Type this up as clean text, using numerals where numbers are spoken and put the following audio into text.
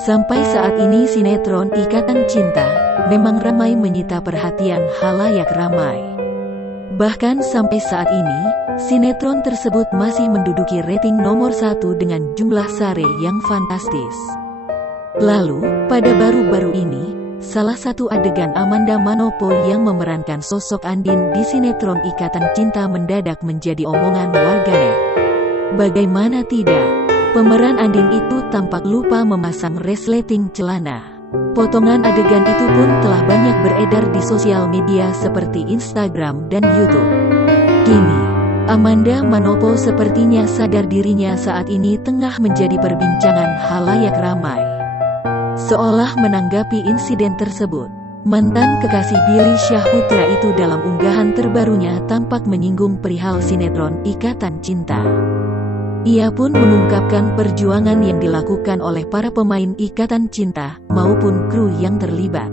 Sampai saat ini sinetron Ikatan Cinta memang ramai menyita perhatian khalayak ramai. Bahkan sampai saat ini, sinetron tersebut masih menduduki rating nomor 1 dengan jumlah sare yang fantastis. Lalu, pada baru-baru ini, salah satu adegan Amanda Manopo yang memerankan sosok Andin di sinetron Ikatan Cinta mendadak menjadi omongan warganet. Bagaimana tidak? Pemeran Andin itu tampak lupa memasang resleting celana. Potongan adegan itu pun telah banyak beredar di sosial media seperti Instagram dan YouTube. Kini, Amanda Manopo sepertinya sadar dirinya saat ini tengah menjadi perbincangan khalayak ramai. Seolah menanggapi insiden tersebut, mantan kekasih Billy Syahputra itu dalam unggahan terbarunya tampak menyinggung perihal sinetron Ikatan Cinta. Ia pun mengungkapkan perjuangan yang dilakukan oleh para pemain Ikatan Cinta maupun kru yang terlibat.